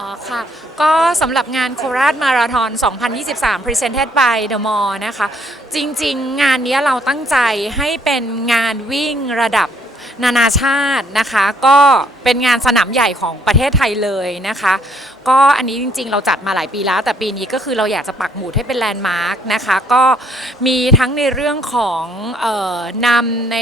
อ๋อค่ะ ก็สำหรับงานโคราชมาราธอน 2023 Presented by The Mall นะคะ จริงๆ งานนี้เราตั้งใจให้เป็นงานวิ่งระดับ นานาชาตินะคะ ก็เป็นงานสนามใหญ่ของประเทศไทยเลยนะคะ ก็อันนี้จริงๆ เราจัดมาหลายปีแล้ว แต่ปีนี้ก็คือเราอยากจะปักหมุดให้เป็นแลนด์มาร์กนะคะ ก็มีทั้งในเรื่องของเออนำใน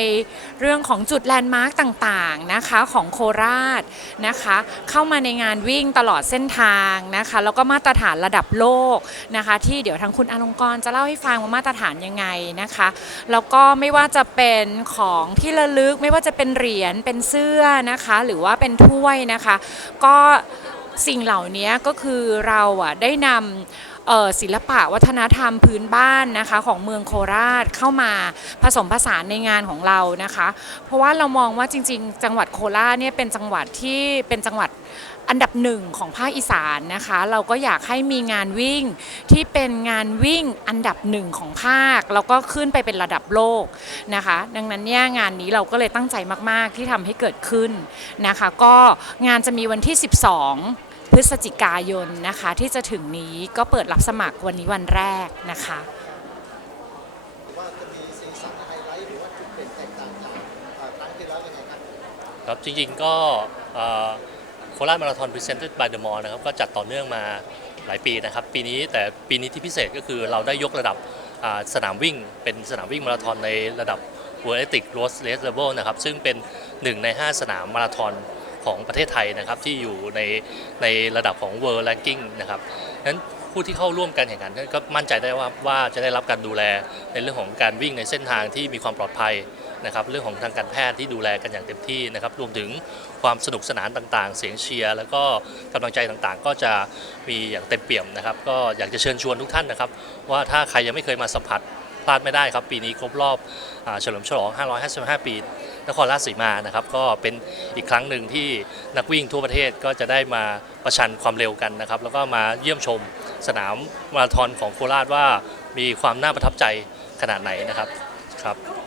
เรื่องของจุดแลนด์มาร์กต่างๆนะคะของโคราชนะคะ เข้ามาในงานวิ่งตลอดเส้นทางนะคะแล้วก็มาตรฐานระดับโลกนะคะ ที่เดี๋ยวทางคุณอลงกรจะเล่าให้ฟังว่ามาตรฐานยังไงนะคะแล้วก็ไม่ว่าจะเป็นของที่ระลึกไม่ว่าจะเป็นเหรียญเป็นเสื้อนะคะ หรือว่าเป็นถ้วยนะคะ ก็สิ่งเหล่านี้ก็คือเราอะได้นำ ศิลปะวัฒนธรรมพื้นบ้านนะคะของเมืองโคราชเข้ามาผสมผสานในงานของเรานะคะ เพราะว่าเรามองว่าจริง ๆ จังหวัดโคราชเนี่ยเป็นจังหวัดที่เป็นจังหวัดอันดับหนึ่งของภาคอีสานนะคะ เราก็อยากให้มีงานวิ่งที่เป็นงานวิ่งอันดับหนึ่งของภาคแล้วก็ขึ้นไปเป็นระดับโลกนะคะ ดังนั้นเนี่ยงานนี้เราก็เลยตั้งใจมาก ๆ ที่ทำให้เกิดขึ้นนะคะ ก็งานจะมีวันที่ 12 ฤศจิกายนนะคะ ที่จะถึงนี้ก็เปิดรับสมัครวันนี้วันแรกนะคะว่าจะมีสีสันไฮไลท์หรือว่าจุดเด่นแตกต่างจากเอ่อครั้งที่แล้วยังไงครับครับจริงๆก็โคราชมาราธอน Presented by the Mall นะครับก็จัดต่อเนื่องมาหลายปีนะครับ ปีนี้แต่ปีนี้ที่พิเศษก็คือเราได้ยกระดับอ่าสนามวิ่ง เป็นสนามวิ่งมาราธอนในระดับ World Athletics Road Race Level นะครับซึ่งเป็น1ใน 5 สนามมาราธอน ของประเทศไทยนะครับที่อยู่ในในระดับของ World Ranking นะครับนั้นผู้ที่เข้าร่วมการแข่งขันก็มั่นใจได้ว่าว่าจะได้รับการดูแลในเรื่องของการวิ่งในเส้นทางที่มีความปลอดภัยนะครับเรื่องของทางการแพทย์ที่ดูแลกันอย่างเต็มที่นะครับรวมถึงความสนุกสนานต่างๆ เสียงเชียร์แล้วก็กำลังใจต่างๆ ก็จะมีอย่างเต็มเปี่ยมนะครับ ก็อยากจะเชิญชวนทุกท่านนะครับ ว่าถ้าใครยังไม่เคยมาสัมผัส พลาดไม่ได้ครับ ปีนี้ครบรอบเฉลิมฉลอง 555 ปี นครราชสีมานะครับ ก็เป็นอีกครั้งหนึ่งที่นักวิ่งทั่วประเทศก็จะได้มาประชันความเร็วกันนะครับ แล้วก็มาเยี่ยมชมสนามมาราธอนของโคราชว่ามีความน่าประทับใจขนาดไหนนะครับครับ